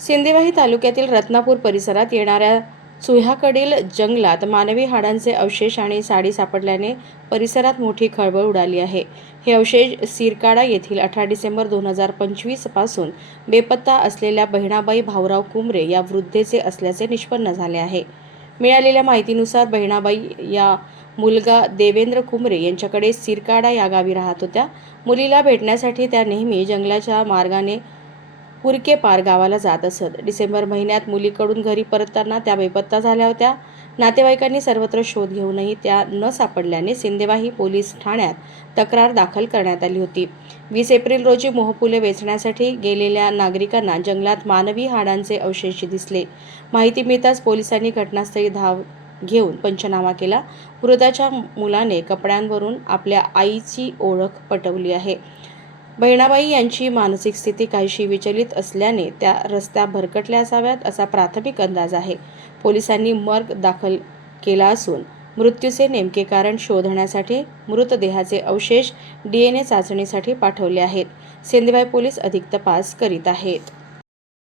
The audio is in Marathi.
सिंदेवाही तालुक्यातील रत्नापूर परिसरात येणाऱ्या चुह्याकडील जंगलात मानवी हाडांचे अवशेष आणि साडी सापडल्याने परिसरात मोठी खळबळ उडाली आहे. हे अवशेष सिरकाडा येथील 18 डिसेंबर 2025 पासून बेपत्ता असलेल्या बहिणाबाई भाऊराव कुमरे या वृद्धेचे असल्याचे निष्पन्न झाले आहे. मिळालेल्या माहितीनुसार बहिणाबाई या मुलगा देवेंद्र कुमरे यांच्याकडे सिरकाडा या गावी राहत होत्या. मुलीला भेटण्यासाठी त्या नेहमी जंगलाच्या मार्गाने पुरके पार गावाला जात असत. डिसेंबर महिन्यात मुलीकडून घरी परतताना त्या बेपत्ता झाल्या होत्या. नातेवाईकांनी सर्वत्र शोध घेऊनही त्या न सापडल्याने सिंदेवाही पोलीस ठाण्यात तक्रार दाखल करण्यात आली होती. 20 एप्रिल रोजी मोहफुले वेचण्यासाठी गेलेल्या नागरिकांना जंगलात मानवी हाडांचे अवशेष दिसले. माहिती मिळताच पोलिसांनी घटनास्थळी धाव घेऊन पंचनामा केला. मृताच्या मुलाने कपड्यांवरून आपल्या आईची ओळख पटवली आहे. बहिणाबाई यांची मानसिक स्थिती काहीशी विचलित असल्याने त्या रस्त्यावर भरकटल्या असाव्यात असा प्राथमिक अंदाज आहे. पोलिसांनी मर्ग दाखल केला असून मृत्यूचे नेमके कारण शोधण्यासाठी मृतदेहाचे अवशेष DNA चाचणीसाठी पाठवले आहेत. सिंदेवाही पोलीस अधिक तपास करीत आहेत.